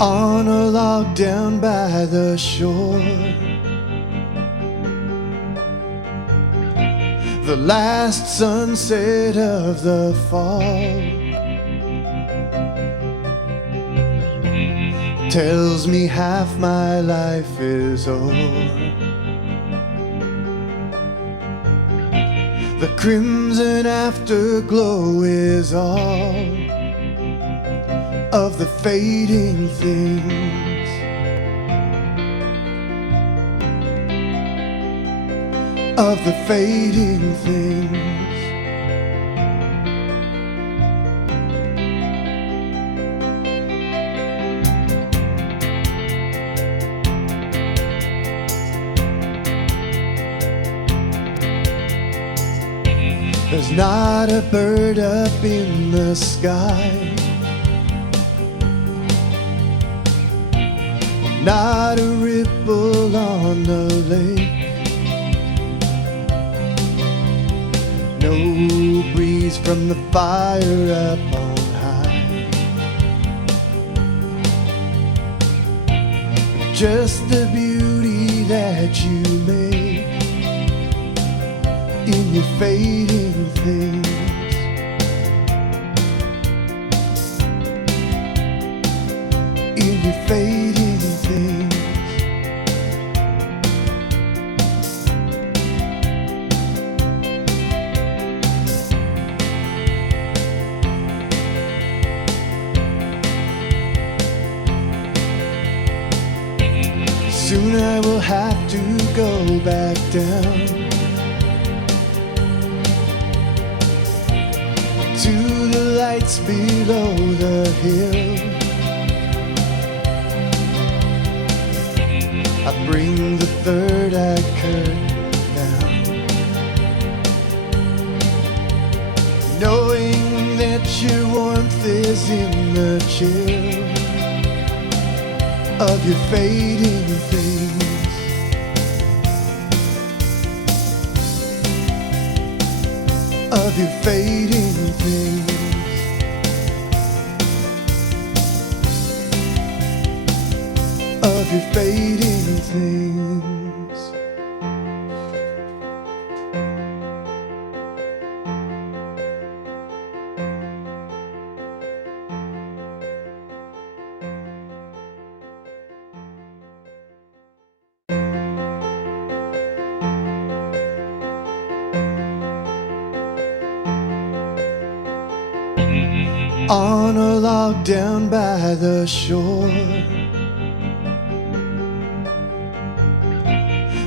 on a log down by the shore. The last sunset of the fall tells me half my life is o'er. The crimson afterglow is all of the fading things, of the fading things. There's not a bird up in the sky, not a ripple on the lake, no breeze from the fire up on high, just the beauty that you make in your fading things, in your fading things. Soon I will have to go back down to the lights below the hill. I bring the third act curtain down, knowing that your warmth is in the chill of your fading things, of your fading things, of your fading things. On a log down by the shore,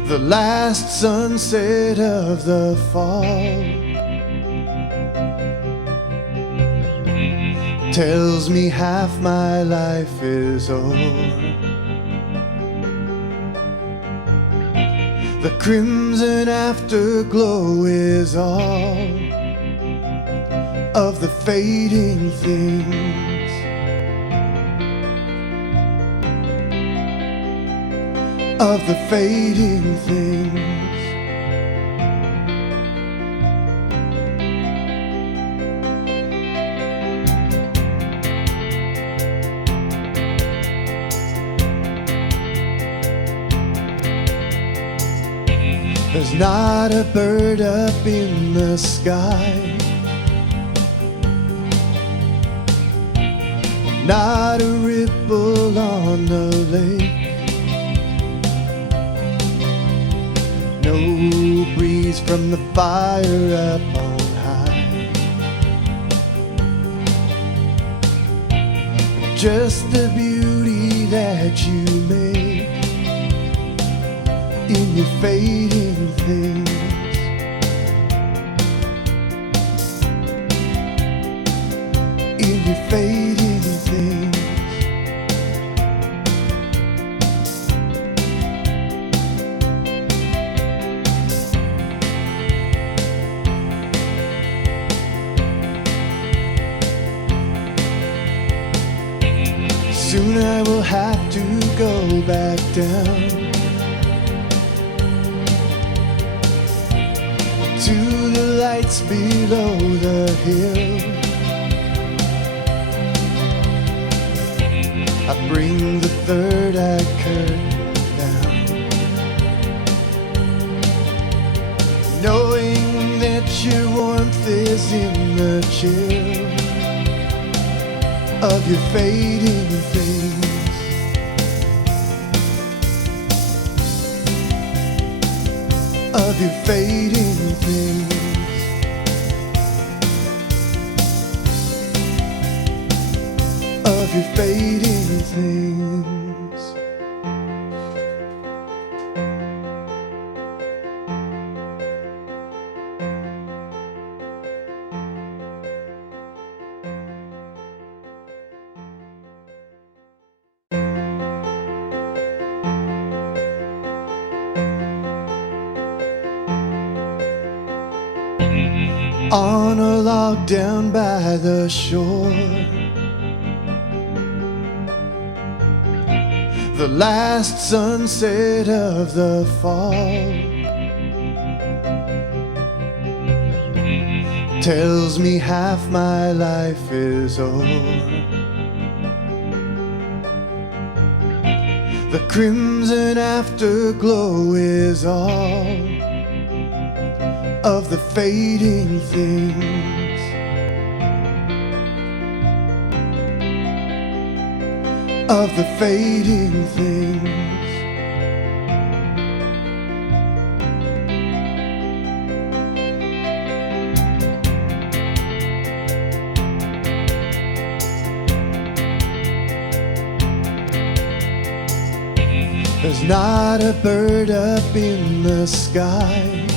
the last sunset of the fall tells me half my life is o'er. The crimson afterglow is all of the fading things, of the fading things. There's not a bird up in the sky, not a ripple on the lake, no breeze from the fire up on high, just the beauty that you make in your fading things, in your fading things. Soon I will have to go back down to the lights below the hill. I bring is in the chill of your fading things. Of your fading things. Of your fading things. On a log down by the shore, the last sunset of the fall tells me half my life is o'er. The crimson afterglow is all of the fading things. Of the fading things. There's not a bird up in the sky